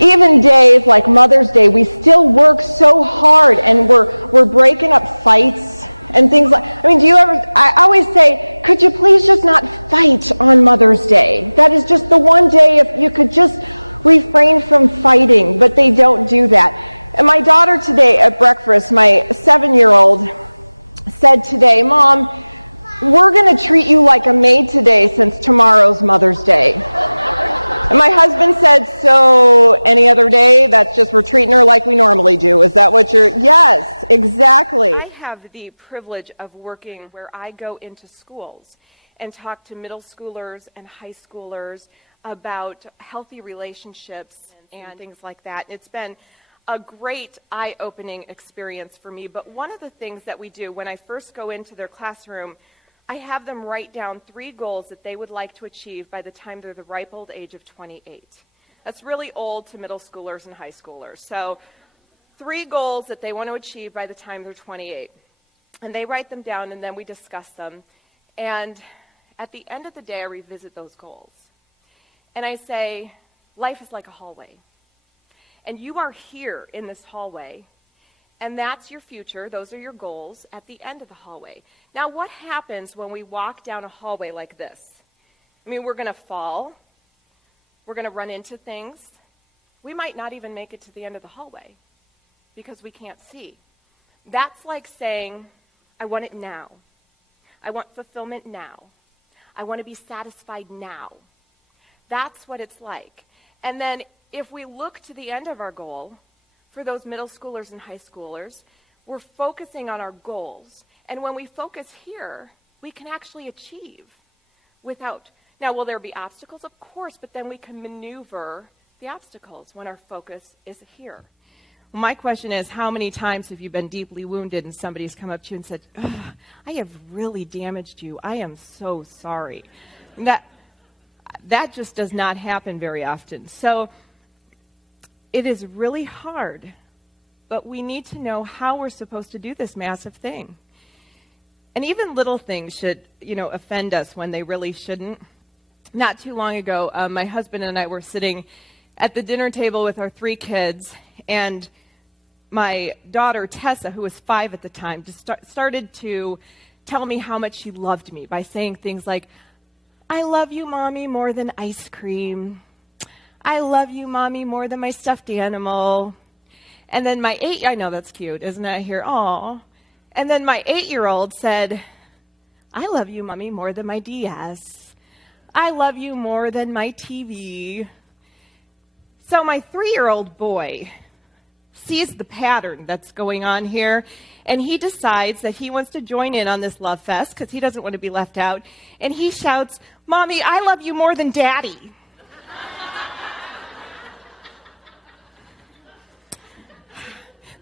even days like Mother's Day, we still work so hard, and we're breaking up fights and things like, I mean, I always say, could you please just not fight on Mother's Day? That is just the one day if you could just refrain from fighting, but they don't do that. And my daughter today at breakfast, my 7-year-old, said today, Mom, we're going to treat you like a maid today since tomorrow's Mother's Day. And my husband said, so any other day, that's just we're treating her like we normally do. Is that what you're... Yes, exactly. I have the privilege of working where I go into schools and talk to middle schoolers and high schoolers about healthy relationships and things like that. It's been a great eye-opening experience for me. But one of the things that we do when I first go into their classroom, I have them write down 3 goals that they would like to achieve by the time they're the ripe old age of 28. That's really old to middle schoolers and high schoolers. So 3 goals that they want to achieve by the time they're 28. And they write them down, and then we discuss them. And at the end of the day, I revisit those goals. And I say, life is like a hallway. And you are here in this hallway. And that's your future. Those are your goals at the end of the hallway. Now, what happens when we walk down a hallway like this? I mean, we're going to fall. We're going to run into things. We might not even make it to the end of the hallway because we can't see. That's like saying, I want it now. I want fulfillment now. I want to be satisfied now. That's what it's like. And then if we look to the end of our goal, for those middle schoolers and high schoolers, we're focusing on our goals. And when we focus here, we can actually achieve without... Now, will there be obstacles? Of course, but then we can maneuver the obstacles when our focus is here. Well, my question is, how many times have you been deeply wounded and somebody's come up to you and said, I have really damaged you. I am so sorry. And that just does not happen very often. So it is really hard, but we need to know how we're supposed to do this massive thing. And even little things should, offend us when they really shouldn't. Not too long ago, my husband and I were sitting at the dinner table with our 3 kids, and my daughter, Tessa, who was 5 at the time, just started to tell me how much she loved me by saying things like, I love you, Mommy, more than ice cream. I love you, Mommy, more than my stuffed animal. And then I know that's cute, isn't it? I hear, aw. And then my 8-year-old said, I love you, Mommy, more than my DS. I love you more than my TV. So my 3-year-old boy sees the pattern that's going on here, and he decides that he wants to join in on this love fest because he doesn't want to be left out. And he shouts, Mommy, I love you more than Daddy.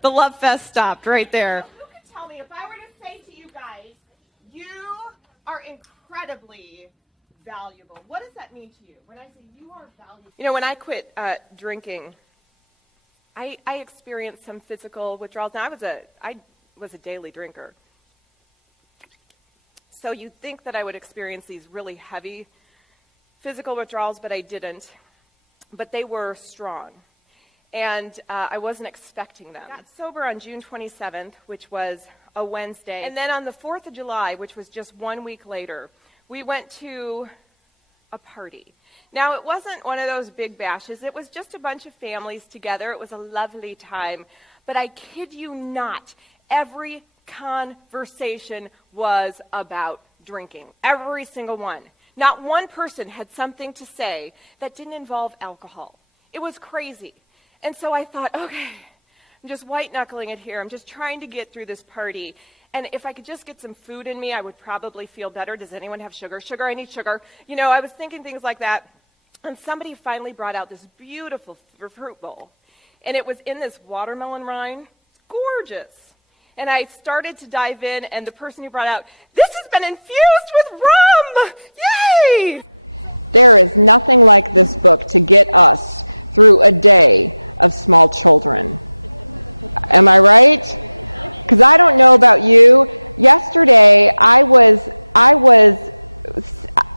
The love fest stopped right there. Who can tell me, if I were to say to you guys, you are incredibly valuable, what does that mean to you? When I say you are valuable. When I quit drinking, I experienced some physical withdrawals. Now, I was a daily drinker. So you'd think that I would experience these really heavy physical withdrawals, but I didn't. But they were strong. And I wasn't expecting them. I got sober on June 27th, which was a Wednesday. And then on the 4th of July, which was just 1 week later, we went to a party. Now, it wasn't one of those big bashes. It was just a bunch of families together. It was a lovely time. But I kid you not, every conversation was about drinking. Every single one. Not one person had something to say that didn't involve alcohol. It was crazy. And so I thought, okay, I'm just white-knuckling it here. I'm just trying to get through this party. And if I could just get some food in me, I would probably feel better. Does anyone have sugar? Sugar, I need sugar. I was thinking things like that. And somebody finally brought out this beautiful fruit bowl. And it was in this watermelon rind. It's gorgeous. And I started to dive in, and the person who brought out, this has been infused with rum! Yay! There is nothing like this book to get us through a day of small children. Am I right? Because I don't know about you. Yesterday,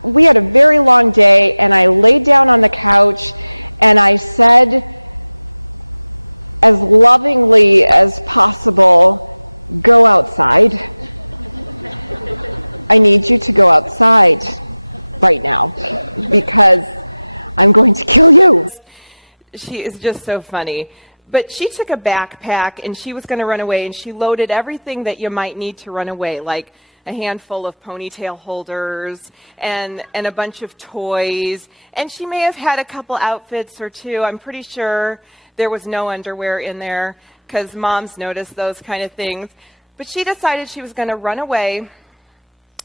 we had a very long day, and I laid down on the couch, and I said as lovingly as possible, go outside. I need you to go outside right now because I'm going to kill you. She is just so funny. But she took a backpack and she was going to run away, and she loaded everything that you might need to run away, like a handful of ponytail holders and a bunch of toys. And she may have had a couple outfits or two. I'm pretty sure there was no underwear in there because moms notice those kind of things. But she decided she was going to run away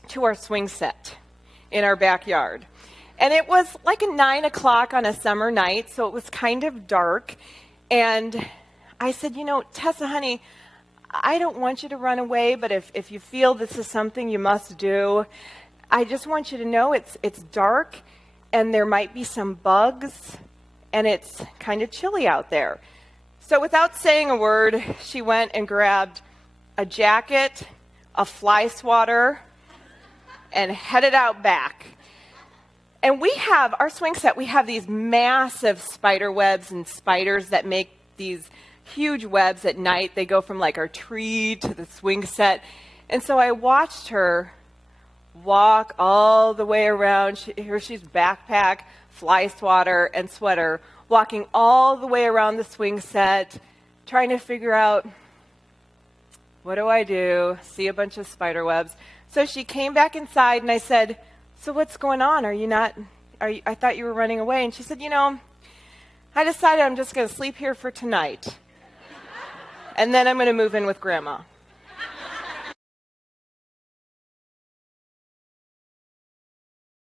to our swing set in our backyard. And it was like 9 o'clock on a summer night, so it was kind of dark. And I said, Tessa, honey, I don't want you to run away, but if you feel this is something you must do, I just want you to know it's dark and there might be some bugs and it's kind of chilly out there. So without saying a word, she went and grabbed a jacket, a fly swatter, and headed out back. And we have, our swing set, we have these massive spider webs and spiders that make these huge webs at night. They go from like our tree to the swing set. And so I watched her walk all the way around. Here she's backpack, fly swatter, and sweater, walking all the way around the swing set, trying to figure out, what do I do? See a bunch of spider webs. So she came back inside and I said, so what's going on? I thought you were running away. And she said, I decided I'm just going to sleep here for tonight. And then I'm going to move in with Grandma.